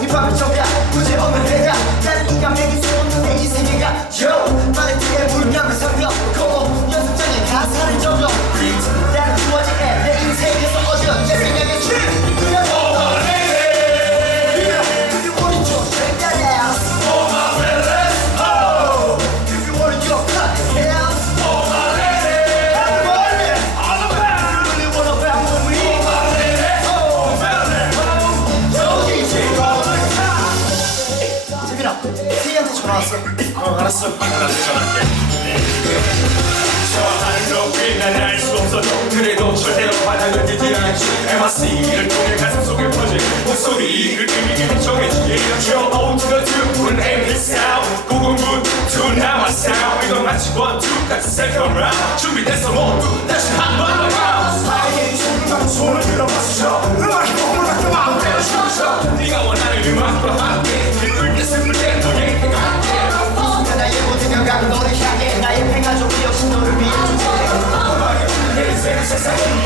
你怕被消。 알았어. 미안하다 전할게. 저하는 높이 난알수 없어도 그래도 절대로 바닥을 뛰지 않지. MRC를 통해 가슴속에 퍼진 목소리를 들리기는 정해지게 Your own to the tune and his sound. to my sound. 이건 마치 원투 같은 second 준비됐어 모두. 다시 한번. Second.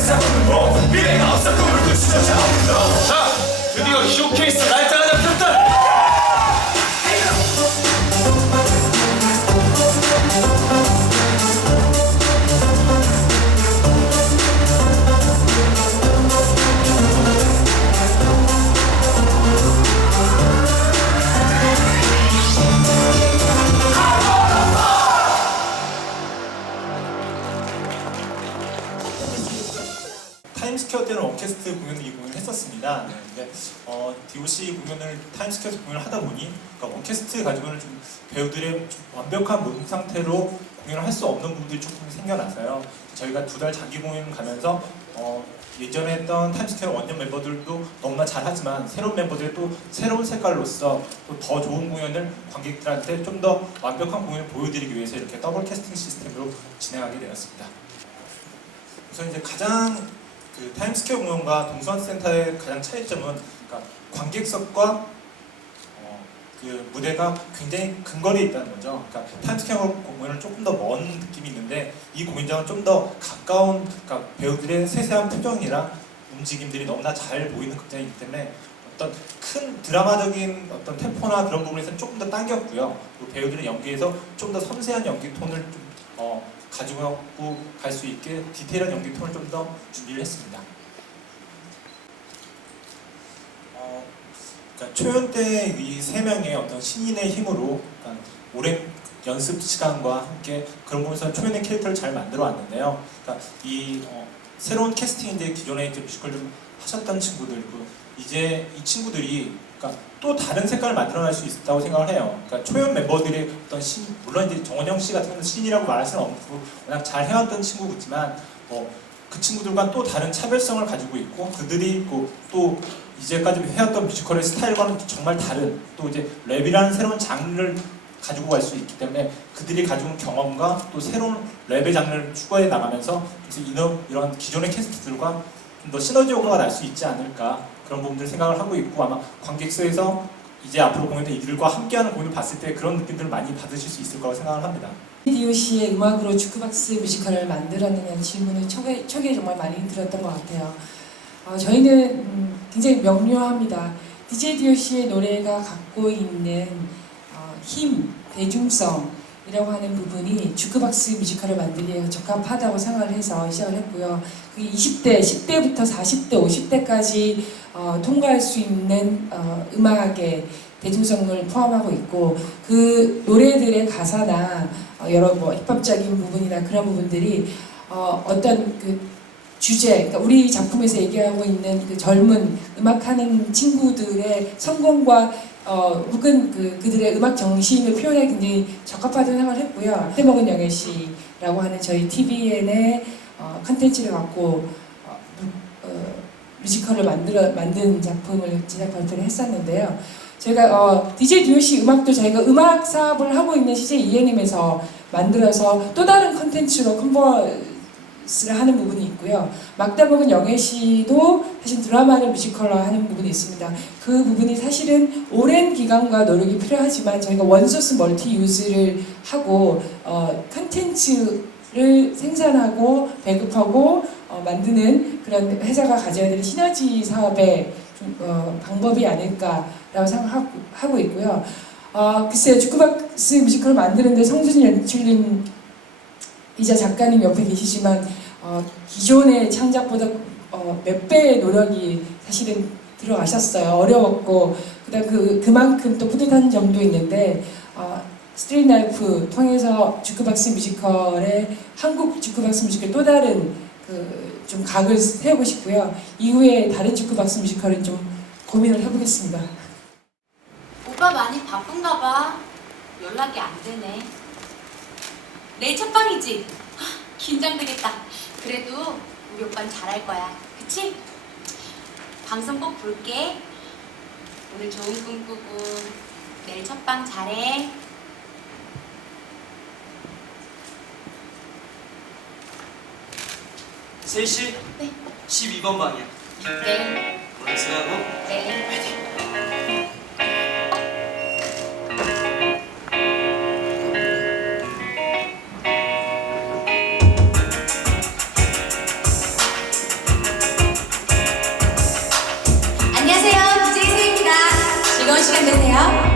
책상 위로 미래가 없어 꿈을 꾸짖어져 자 드디어 쇼케이스 아닌 그러니까 오케스트 가지고는 좀 배우들의 좀 완벽한 몸 상태로 공연을 할 수 없는 부분들이 조금 생겨나서요. 저희가 두 달 장기 공연을 가면서 어, 예전에 했던 타임스퀘어 원년 멤버들도 너무나 잘하지만 새로운 멤버들이 또 새로운 색깔로서 또 더 좋은 공연을 관객들한테 좀 더 완벽한 공연을 보여드리기 위해서 이렇게 더블 캐스팅 시스템으로 진행하게 되었습니다. 우선 이제 가장 그 타임스퀘어 공연과 동선 센터의 가장 차이점은 그러니까 관객석과 그 무대가 굉장히 근거리에 있다는 거죠. 그러니까 탄식형 공연은 조금 더 먼 느낌이 있는데 이 공연장은 좀 더 가까운 그러니까 배우들의 세세한 표정이랑 움직임들이 너무나 잘 보이는 극장이기 때문에 어떤 큰 드라마적인 어떤 템포나 그런 부분에서는 조금 더 당겼고요. 배우들은 연기에서 좀 더 섬세한 연기 톤을 좀 어, 가지고 갈 수 있게 디테일한 연기 톤을 좀 더 준비를 했습니다. 그러니까 초연 때이세 명의 어떤 신인의 힘으로 그러니까 오랜 연습 시간과 함께 그런 부분에서 초연의 캐릭터를 잘 만들어 왔는데요. 그러니까 이 어, 새로운 캐스팅인데 기존에 이제 뮤지컬 좀 하셨던 친구들 그 이제 이 친구들이 그러니까 또 다른 색깔을 만들어낼 수 있다고 생각을 해요. 그러니까 초연 멤버들의 어떤 신 물론 이제 정원영 씨 같은 신이라고 말할 수는 없고 워낙 잘 해왔던 친구겠지만 뭐 그 친구들과 또 다른 차별성을 가지고 있고 그들이 있고 또 이제까지 해왔던 뮤지컬의 스타일과는 정말 다른 또 이제 랩이라는 새로운 장르를 가지고 갈 수 있기 때문에 그들이 가지고 온 경험과 또 새로운 랩의 장르를 추구해 나가면서 그래서 이런 이런 기존의 캐스트들과 좀 더 시너지 효과가 날 수 있지 않을까 그런 부분들 생각을 하고 있고 아마 관객석에서 이제 앞으로 공연때 이들과 함께하는 공연을 봤을 때 그런 느낌들을 많이 받으실 수 있을 거라고 생각을 합니다. DOC의 음악으로 주크박스 뮤지컬을 만들었느냐는 질문을 초기에, 초기에 정말 많이 들었던 것 같아요. 어, 저희는 음, 굉장히 명료합니다. DJ DOC의 노래가 갖고 있는 어, 힘, 대중성 이라고 하는 부분이 주크박스 뮤지컬을 만들기에 적합하다고 생각을 해서 시작을 했고요. 그게 20대, 10대부터 40대, 50대까지 어, 통과할 수 있는 어, 음악의 대중성을 포함하고 있고 그 노래들의 가사나 어, 여러 뭐 힙합적인 부분이나 그런 부분들이 어, 어떤 그 주제, 그러니까 우리 작품에서 얘기하고 있는 그 젊은 음악하는 친구들의 성공과 어, 혹은 그, 그들의 음악 정신을 표현에 굉장히 적합하다고 생각을 했고요. 해먹은 영애 씨라고 하는 저희 TVN의 어, 컨텐츠를 갖고 어, 뮤- 어, 뮤지컬을 만들어, 만든 작품을 제작 발표를 했었는데요. 저희가 어, DJ DOC 음악도 저희가 음악 사업을 하고 있는 CJ ENM에서 만들어서 또 다른 컨텐츠로 컨버스 를 하는 부분이 있고요. 막다먹은 영애 씨도 사실 드라마를 뮤지컬로 하는 부분이 있습니다. 그 부분이 사실은 오랜 기간과 노력이 필요하지만 저희가 원소스 멀티 유즈를 하고 어, 컨텐츠를 생산하고 배급하고 어, 만드는 그런 회사가 가져야 될 시너지 사업의 좀, 어, 방법이 아닐까라고 생각하고 하고 있고요. 어, 글쎄요, 주크박스 뮤지컬을 만드는데 성수진 연출님 이자 작가님 옆에 계시지만 어, 기존의 창작보다 어, 몇 배의 노력이 사실은 들어가셨어요. 어려웠고 그다음 그 그만큼 또 뿌듯한 점도 있는데 어, 스트릿 라이프 통해서 주크박스 뮤지컬의 한국 주크박스 뮤지컬 또 다른 그 좀 각을 세우고 싶고요. 이후에 다른 주크박스 뮤지컬은 좀 고민을 해보겠습니다. 오빠 많이 바쁜가 봐. 연락이 안 되네. 내일 첫 방이지? 하, 긴장되겠다. 그래도 우리 오빠는 잘할 거야. 그치? 방송 꼭 볼게. 오늘 좋은 꿈 꾸고 내일 첫 방 잘해. 셋이 네. 12번 방이야. 네. 오늘 수고하고. 네. 즐거운 시간 되세요.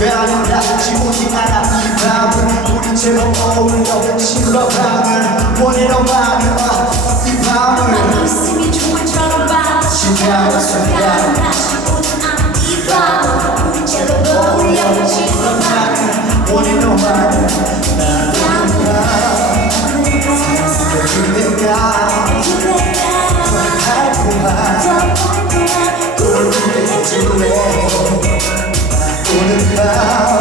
나는 다시 오지 않아 이 밤은 우리 채로 어울려 실러 밤을 원해로 많이 와이 밤을 가슴이 조물처럼 봐 신나와 순간 다시 오지 않아 이 밤은 우리 채로 어울려 실러 밤을 해줄래 what about